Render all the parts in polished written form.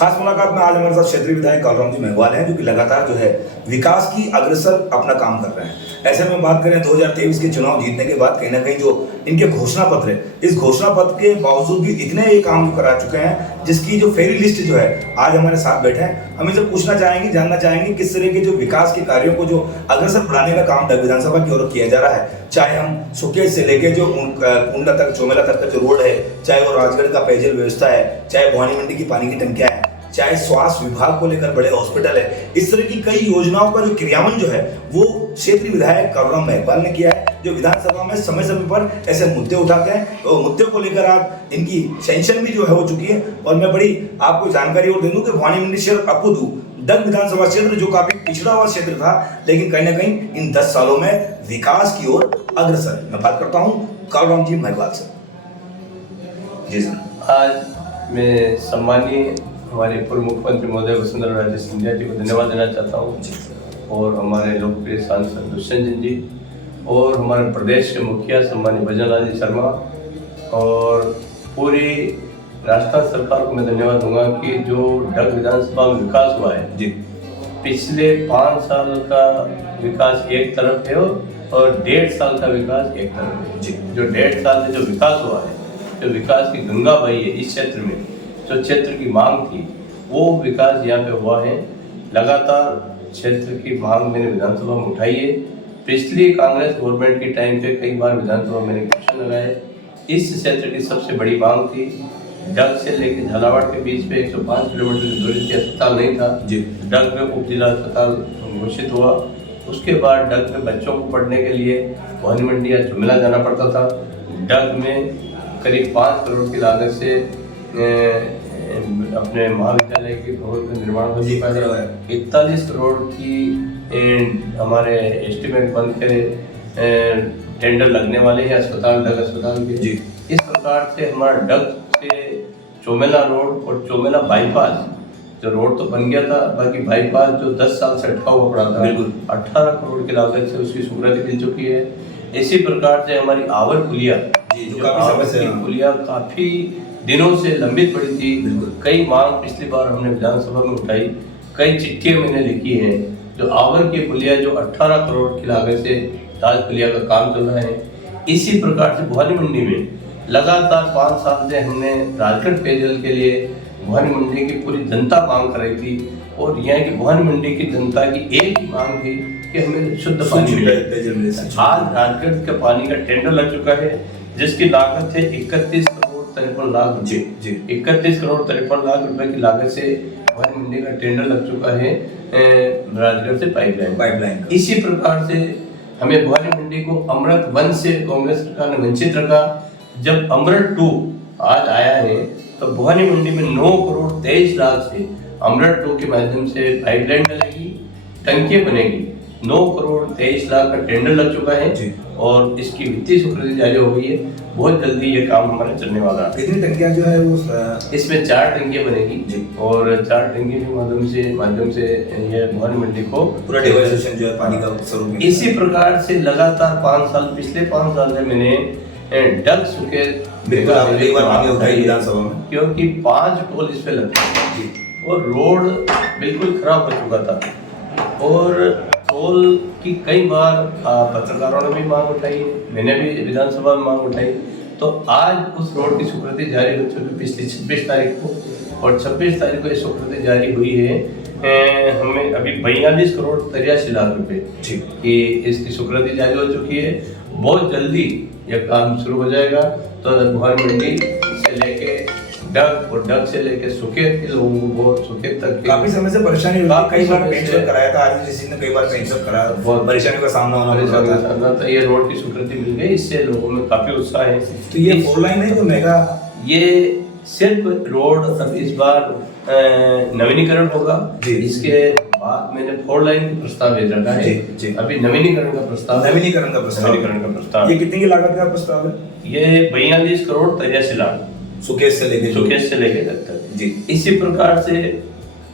खास मुलाकात में आज हमारे साथ क्षेत्रीय विधायक कालराम जी मेघवाल हैं, जो कि लगातार जो है विकास की अग्रसर अपना काम कर रहे हैं। ऐसे में बात करें 2023 के चुनाव जीतने के बाद कहीं ना कहीं जो इनके घोषणा पत्र है, इस घोषणा पत्र के बावजूद भी इतने ये काम जो करा चुके हैं, जिसकी जो फेरी लिस्ट जो है आज हमारे साथ बैठे हैं। हम इनसे पूछना चाहेंगे, जानना चाहेंगे किस तरह के जो विकास के कार्यों को जो अग्रसर बढ़ाने का काम विधानसभा की ओर किया जा रहा है। चाहे हम सुकेश से लेके जो कुंडा तक, चोमेला तक का जो रोड है, चाहे वो राजगढ़ का पेयजल व्यवस्था है, चाहे भवानी मंडी की पानी की टंकियां है, चाहे स्वास्थ्य विभाग को लेकर बड़े हॉस्पिटल है, इस तरह की कई योजनाओं का जो क्रियान्वयन जो है वो क्षेत्रीय विधायक कालराम मेघवाल ने किया है, जो विधानसभा में समय समय पर ऐसे मुद्दे उठाते हैं। तो मुद्दे को लेकर आज इनकी सेंशन भी जो है हो चुकी है। और मैं बड़ी आपको जानकारी और दे दूं कि भवानी मंडी शहर अपुदू डग विधानसभा क्षेत्र जो काफी पिछड़ा हुआ क्षेत्र था, लेकिन कहीं ना कहीं इन 10 सालों में विकास की ओर अग्रसर है। मैं बात करता हूँ कालराम जी मेघवाल से। जी सर। आज मैं सम्मानीय हमारे पूर्व मुख्यमंत्री महोदय वसुंधरा राजे सिंधिया जी को धन्यवाद देना चाहता हूँ, और हमारे लोकप्रिय सांसद दुष्यंत जी, और हमारे प्रदेश के मुखिया सम्मानीय भजनलाल जी शर्मा, और पूरी राजस्थान सरकार को मैं धन्यवाद दूंगा कि जो डग विधानसभा में विकास हुआ है जी, पिछले 5 साल का विकास एक तरफ है और 1.5 साल का विकास एक तरफ है जी। जो 1.5 साल से जो विकास हुआ है, जो विकास की गंगा बही है इस क्षेत्र में, जो क्षेत्र की मांग थी वो विकास यहाँ पे हुआ है। लगातार क्षेत्र की मांग मैंने विधानसभा में उठाई है। पिछली कांग्रेस गवर्नमेंट के टाइम पे कई बार विधानसभा में क्वेश्चन लगाए। इस क्षेत्र की सबसे बड़ी मांग थी, डग से लेकर झालावाड़ के बीच में 105 किलोमीटर की दूरी से अस्पताल नहीं था जी। डग में उप जिला अस्पताल घोषित हुआ। उसके बाद डग में बच्चों को पढ़ने के लिए भवानी मंडी या चुमेला जाना पड़ता था। डग में करीब 5 करोड़ की लागत से अपने महाविद्यालय के भवन का निर्माण हो चुका है। 41 करोड़ की हमारे एस्टिमेट बन के टेंडर लगने वाले हैं अस्पताल, डग अस्पताल के जी। इस प्रकार से हमारा डग से चोमेला रोड और चोमेला बाईपास, जो रोड तो बन गया था, बाकी बाईपास जो 10 साल से अटका हुआ पड़ा था, 18 करोड़ की लागत से उसकी स्वीकृति मिल चुकी है। इसी प्रकार से हमारी आवर पुलिया, पुलिया काफी दिनों से लंबित पड़ी थी। कई मांग पिछली बार हमने विधानसभा में उठाई, कई चिट्ठियां मैंने लिखी हैं। जो आवर की पुलिया जो 18 करोड़ की लागत से ताज पुलिया का काम चल रहा है। इसी प्रकार से भवानी मंडी में लगातार 5 साल से हमने राजगढ़ पेयजल के लिए भवानी मंडी की पूरी जनता मांग कर रही थी, और यहाँ की भवानी मंडी की जनता की एक ही मांग थी कि हमें शुद्ध पानी मिले। आज राजगढ़ के पानी का टेंडर लग चुका है, जिसकी लागत है 31 करोड़ 53 लाख जी। 31 करोड़ 53 लाख रुपए की लागत से भवानी मंडी का टेंडर लग चुका है राजगढ़ से पाइपलाइन। इसी प्रकार से हमें भवानी मंडी को अमृत 1 से कांग्रेस सरकार ने वंचित रखा। जब अमृत 2 आज आया है तो भवानी मंडी में 9 करोड़ 23 लाख से अमृत 2 के माध्यम से पाइपलाइन डलेगी, टंकियां बनेगी। 9 करोड़ 23 लाख का टेंडर लग चुका है जी, और इसकी वित्तीय स्वीकृति जारी हो गई है। बहुत जल्दी ये काम हमारा चलने वाला है। कितनी टंकियां जो है वो इसमें 4 टंकियां बनेगी जी, और 4 टंकियों के माध्यम से ये भवानी मंडी को पूरा डिवाइसेशन जो है पानी का स्वरूप। इसी प्रकार से लगातार 5 साल, पिछले 5 साल से मैंने डग सुके विधानसभा में, क्योंकि 5 टोल इस पे लगते हैं और रोड बिल्कुल खराब हो चुका था। और टोल की कई बार पत्रकारों ने भी मांग उठाई, मैंने भी विधानसभा में मांग उठाई। तो आज उस रोड की स्वीकृति जारी हो चुकी पिछली 26 तारीख को, और 26 तारीख को ये स्वीकृति जारी हुई है। हमें अभी 42 करोड़ 83 लाख रुपए की इसकी स्वीकृति जारी हो चुकी है। बहुत जल्दी यह काम शुरू हो जाएगा। तो भवानी मंडी से लेके डग और डग से लेके सुकेत के लोगों को बहुत सुकेत तक काफी समय से परेशानी हुई, कई बार पेंशन कराया था, आज किसी ने कई बार पेंशन कराया, बहुत परेशानियों का सामना होना। तो ये रोड की स्वीकृति मिल गई, इससे लोगों में काफी उत्साह है। तो ये 4 लाइन है जो मेगा, ये सिर्फ रोड इस बार नवीनीकरण होगा। इसके बाद मैंने 4 लाइन का प्रस्ताव भेज रखा है जी। अभी नवीनीकरण का प्रस्ताव ये कितने की लागत का प्रस्ताव है? ये 42 करोड़ 83 लाख सुकेश से लेके तक जी। इसी प्रकार से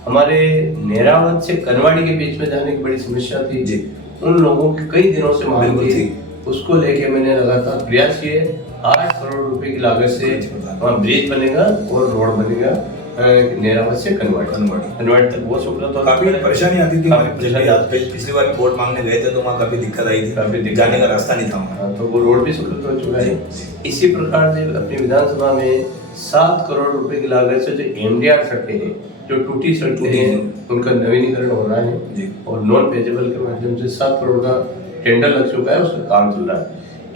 हमारे नेरावत से कनवाड़ी के बीच में जाने की बड़ी समस्या थी जी। उन लोगों की कई दिनों से मांग थी, उसको लेके मैंने लगातार प्रयास किए। 8 करोड़ रुपए की लागत से वहाँ ब्रिज बनेगा और रोड बनेगा, नेरावत से कन्वर्ट तक वो सुब्रत। काफी परेशानी आती थी, काफी परेशानी आप पिछली बार वोट मांगने गए थे तो वहाँ काफी दिक्कत आई थी, जाने का रास्ता नहीं था वहाँ। तो वो रोड भी सुब्रत हो चुका है। इसी प्रकार से अपनी विधानसभा में 7 करोड़ रुपए की लागत से जो MDR सड़कें हैं, जो टूटी सड़कें हैं, उनका नवीनीकरण हो रहा है और नॉन पेजेबल के माध्यम से 7 करोड़ का टेंडर लग चुका है, उसका काम चल रहा है।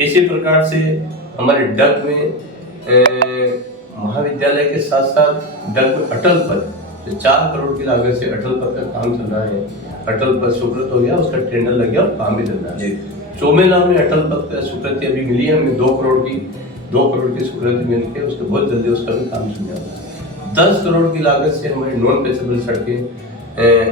इसी प्रकार से हमारे डग में महाविद्यालय के साथ साथ डग में अटल पद, जो 4 करोड़ की लागत से अटल पद का काम चल रहा है। अटल पद स्वीकृत हो गया, उसका टेंडर लग गया और काम भी चल रहा है। चोमेला में अटल पद का स्वीकृति अभी मिली है हमें 2 करोड़ की स्वीकृति मिल के उसके बहुत जल्दी उसका भी काम शुरू होगा। 10 करोड़ की लागत से हमारी नॉन पेसेबल सड़कें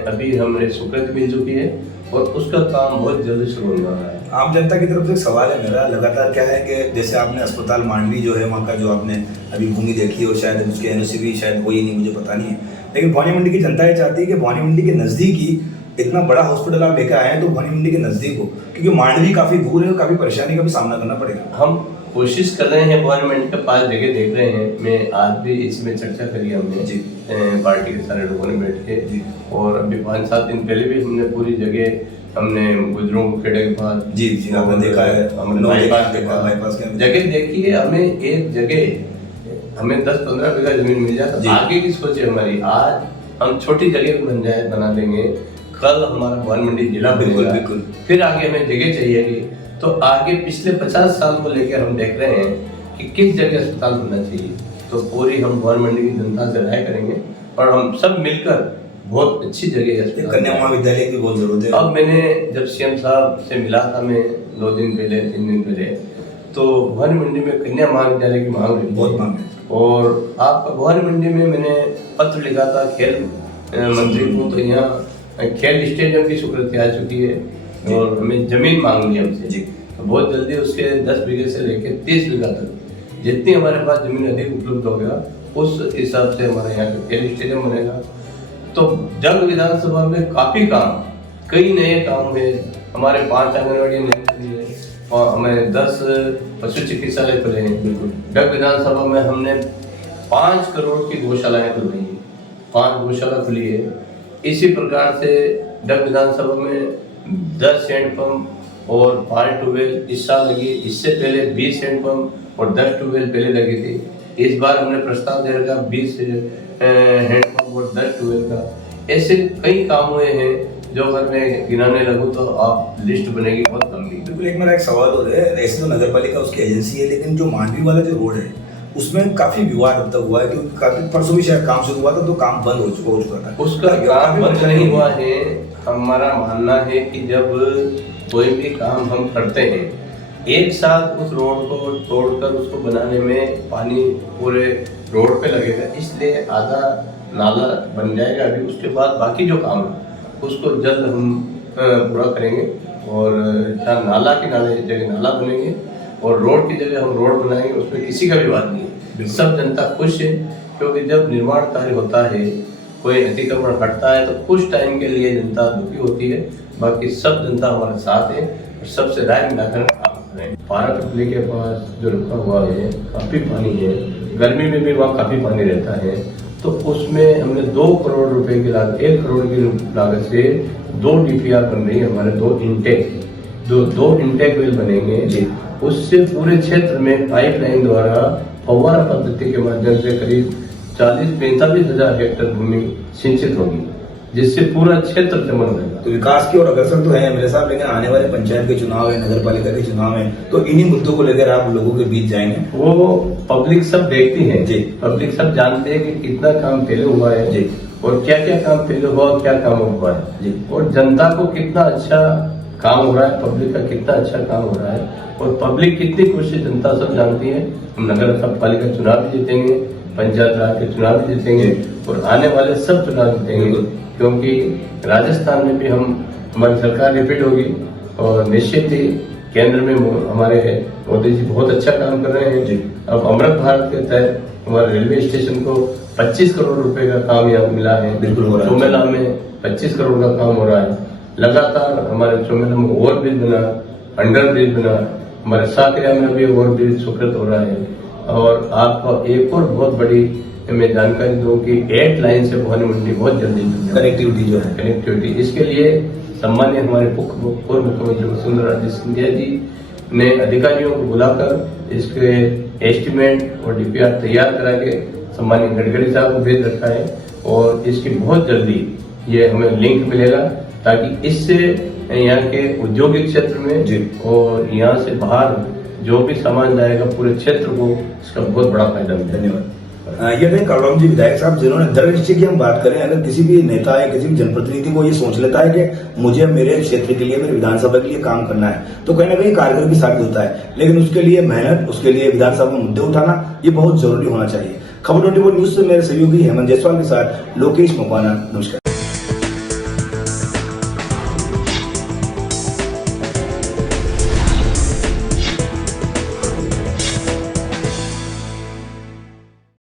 अभी हमारे स्वीकृति मिल चुकी है और उसका काम बहुत जल्दी शुरू होने वाला है। आम जनता की तरफ से एक सवाल है मेरा लगातार, क्या है कि जैसे आपने अस्पताल मांडवी जो है वहाँ का जो आपने अभी भूमि देखी और शायद उसके NOC भी शायद हुई नहीं, मुझे पता नहीं है, लेकिन भवानी मंडी की जनता ये चाहती है कि भवानी मंडी के नज़दीक ही इतना बड़ा हॉस्पिटल आप लेकर आए हैं तो भवानी मंडी के नज़दीक हो, क्योंकि मांडवी काफ़ी दूर है और काफ़ी परेशानी का भी सामना करना पड़ेगा। हम कोशिश कर रहे हैं, भवानी मंडी के पास जगह देख रहे हैं। मैं आज भी इसमें चर्चा करी हमने पार्टी के सारे लोगों ने बैठ के, और अभी 5-7 दिन पहले भी हमने पूरी जगह हमने गुजरों खेड़े के पास आपने देखा है, हमने बाईपास जगह देखी है। हमें एक जगह हमें 10-15 बीघा जमीन मिल जाए तो आगे की सोच है हमारी। आज हम छोटी जगह बना देंगे, कल हमारा भवानी मंडी जिला बिल्कुल, फिर आगे हमें जगह चाहिएगी। तो आगे पिछले 50 साल को लेकर हम देख रहे हैं कि किस जगह अस्पताल होना चाहिए, तो पूरी हम भवानी मंडी की जनता से राय करेंगे और हम सब मिलकर बहुत अच्छी जगह है। कन्या महाविद्यालय की बहुत जरूरत है। अब मैंने जब CM साहब से मिला था मैं 2 दिन पहले 3 दिन पहले, तो भवानी मंडी में कन्या महाविद्यालय की मांग रही बहुत मांग है। और आपका भवानी मंडी में मैंने पत्र लिखा था खेल मंत्री को, तो यहाँ खेल स्टेडियम की स्वीकृति आ चुकी है और हमें जमीन मांग ली हमसे। तो बहुत जल्दी उसके 10 बीघे से लेकर 30 बीघा तक जितनी हमारे पास जमीन अधिक उपलब्ध हो गया उस हिसाब से हमारे यहाँ का खेल स्टेडियम बनेगा। तो जब विधानसभा में काफी काम, कई नए काम है। हमारे 5 आंगनबाड़ी नई खुली है और हमें 10 पशु चिकित्सालय खुले हैं। जब विधानसभा में हमने 5 करोड़ की गौशालाएं खुलवाई है, 5 गौशाला खुली है। इसी प्रकार से जब विधानसभा में 10 हैंडपंप और 5 ट्यूबवेल इस साल लगी, इससे पहले 20 हैंडपंप और 10 ट्यूबवेल पहले लगी थी। इस बार हमने प्रस्ताव दे रखा 20 हैंडपंप और 10 ट्यूबवेल का। ऐसे कई काम हुए हैं जो अगर मैं गिनाने लगूं तो आप लिस्ट बनेगी बहुत लंबी। बिल्कुल, एक मेरा एक सवाल हो रहा है, ऐसे तो नगर पालिका उसकी एजेंसी है, लेकिन जो मांडवी वाला जो रोड है उसमें काफी विवाद अब तक हुआ है, क्योंकि काफी परसों भी शायद काम शुरू हुआ था तो काम बंद हो चुका था। उसका काम बंद नहीं हुआ है। हमारा मानना है कि जब कोई भी काम हम करते हैं, एक साथ उस रोड को तोड़कर उसको बनाने में पानी पूरे रोड पे लगेगा, इसलिए आधा नाला बन जाएगा अभी। उसके बाद बाकी जो काम है उसको जल्द हम पूरा करेंगे और जहाँ नाला की जगह नाला बनेंगे और रोड की जगह हम रोड बनाएंगे, उसमें किसी का भी बात नहीं है। सब जनता खुश है, क्योंकि जब निर्माण कार्य होता है, कोई अतिक्रमण हटता है तो कुछ टाइम के लिए जनता दुखी होती है, बाकी सब जनता हमारे साथ है और सबसे राय मिलाकर काम करें। पारा टपली के पास जो रुका हुआ है काफ़ी पानी है, गर्मी में भी वहाँ काफ़ी पानी रहता है, तो उसमें हमने 2 करोड़ रुपए की लागत, 1 करोड़ की लागत से 2 DPR बन रही है हमारे, 2 इंटेक वेल बनेंगे। उससे पूरे क्षेत्र में पाइपलाइन द्वारा फव्वारा पद्धति के माध्यम से करीब 40-45 हजार हेक्टेयर भूमि सिंचित होगी, जिससे पूरा क्षेत्र चमन रहेगा। तो विकास की और अग्रसर तो है मेरे साहब, लेकिन आने वाले पंचायत के चुनाव है, नगर पालिका के चुनाव है, तो इन्हीं मुद्दों को लेकर आप लोगों के बीच जाएंगे। वो पब्लिक सब देखती है जी, पब्लिक सब जानते हैं कि कितना काम पहले हुआ है जी, और क्या क्या काम पहले हुआ और क्या काम हुआ है जी, और जनता को कितना अच्छा काम हो रहा है, पब्लिक का कितना अच्छा काम हो रहा है और पब्लिक कितनी खुश है, जनता सब जानती है। हम नगर पालिका चुनाव भी जीतेंगे, पंचायत राज के चुनाव भी जीतेंगे और आने वाले सब चुनाव जीतेंगे, क्योंकि राजस्थान में भी हमारी सरकार रिपीट होगी और निश्चित ही केंद्र में हमारे मोदी जी बहुत अच्छा काम कर रहे हैं जी। अब अमृत भारत के तहत हमारे रेलवे स्टेशन को 25 करोड़ रुपए का काम यहाँ मिला है। बिल्कुल, चोमेला में 25 करोड़ का काम हो रहा है। लगातार हमारे चोमेला में ओवर ब्रिज बना, अंडर ब्रिज बना, हमारे साकरिया में भी ओवर ब्रिज स्वीकृत हो रहा है। और आपको एक और बहुत बड़ी मैं जानकारी दूं कि 8 लाइन से भवानी मंडी बहुत जल्दी जुड़ जाएगी। कनेक्टिविटी जो है कनेक्टिविटी, इसके लिए सम्मान्य हमारे पूर्व मुख्यमंत्री वसुंधरा राजे सिंधिया जी ने अधिकारियों को बुलाकर इसके एस्टिमेट और डीपीआर तैयार करा के सम्मान्य गडकरी साहब को भेज रखा है और इसकी बहुत जल्दी ये हमें लिंक मिलेगा ताकि इससे यहाँ के औद्योगिक क्षेत्र में और यहाँ से बाहर जो भी सामान जाएगा पूरे क्षेत्र को इसका बहुत बड़ा फायदा मिलेगा। धन्यवाद। ये थे कालराम जी विधायक साहब जिन्होंने दृढ़ निश्चय की हम बात करें, अगर किसी भी नेता या किसी भी जनप्रतिनिधि को ये सोच लेता है कि मुझे मेरे क्षेत्र के लिए, मेरे विधानसभा के लिए काम करना है, तो कहीं ना कहीं कारगर भी साबित होता है, लेकिन उसके लिए मेहनत, उसके लिए विधानसभा में मुद्दे उठाना ये बहुत जरूरी होना चाहिए। खबर 24 न्यूज से मेरे सहयोगी हेमंत जायसवाल के साथ लोकेश मकवाना, नमस्कार।